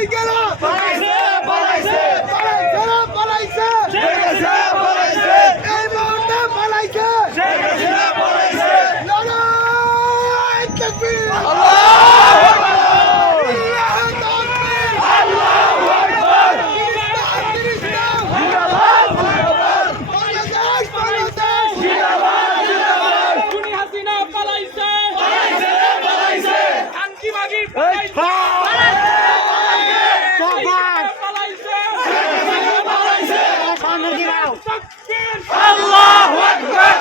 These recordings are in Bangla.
কই গেল পালাইছে পালাইছে পালাইছে শেখ হাসিনা পালাইছে এই মুহূর্তে পালাইছে শেখ হাসিনা পালাইছে লড়াই তাকবীর আল্লাহু আকবার আল্লাহু আকবার জিন্দাবাদ জিন্দাবাদ বাংলাদেশ বাংলাদেশ জিন্দাবাদ জিন্দাবাদ খুনি হাসিনা পালাইছে পালাইছে পালাইছে আন্টিবাগি পালাইছে পালাইছে পালাইছে তাকবীর আল্লাহু আকবার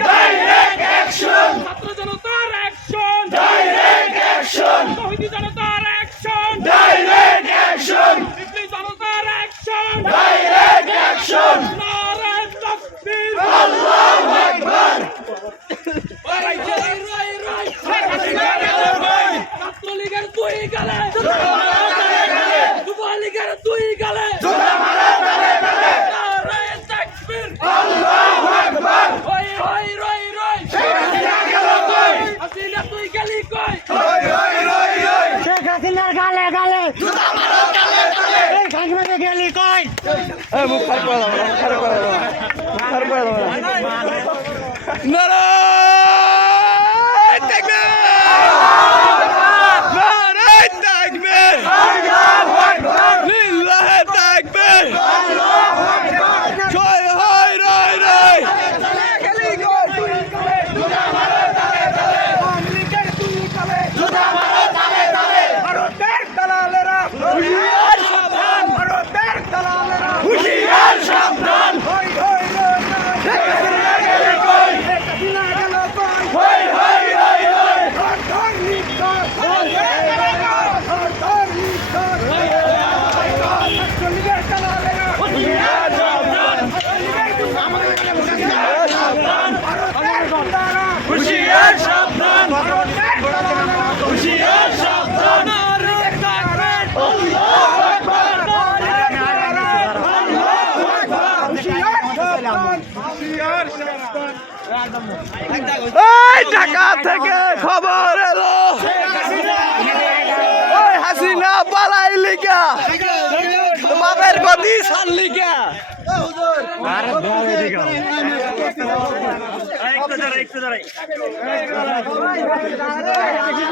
ডাইরেক্ট অ্যাকশন ছাত্র জনতার অ্যাকশন ডাইরেক্ট অ্যাকশন শহীদ জনতার অ্যাকশন ডাইরেক্ট অ্যাকশন বিপ্লবী জনতার অ্যাকশন ডাইরেক্ট অ্যাকশন নারে তাকবীর আল্লাহু আকবার পালাইছে রাই রাই হাসিনা গেল কই ছাত্রলীগের দুই গালে যুব লীগের দুই গালে জোড়া মারা তালে তালে নারে তাকবীর আল্লাহু আকবার হই হই রই রই হাসিনা গেল কই হাসিনা তুই গেলি কই রই রই রই রই শেখ হাসিনার গালে গালে জোড়া মারা তালে তালে এই খাগড়াতে গেলি কই নারায় তাকবীর নারায় তাকবীর আল্লাহু আকবার লিল্লাহি তাকবীর আল্লাহু আকবার জয় হয় রয় রয় জোড়া মারা তালে তালে জোড়া মারা তালে তালে ভারতের দালালেরা হুশিয়ার সাবধান হুশিয়ার সাবধান হই হই রই রই শেখ হাসিনা গেলে কই হাসিনা গেল কই হই হই রই রই ধর ধর নিকর ধর নিকর ছাত্রলীগের দালালেরা হুশিয়ার সাবধান ভারতের গুন্ডারা হুশিয়ার সাবধান ভারতের দালালেরা হুশিয়ার সাবধান নারে তাকবীর আল্লাহু আকবার এই ঢাকা থেকে খবর এলো ওই হাসিনা পালাই লিগা বাপের গদি সার লিগা একটু দাঁড়াই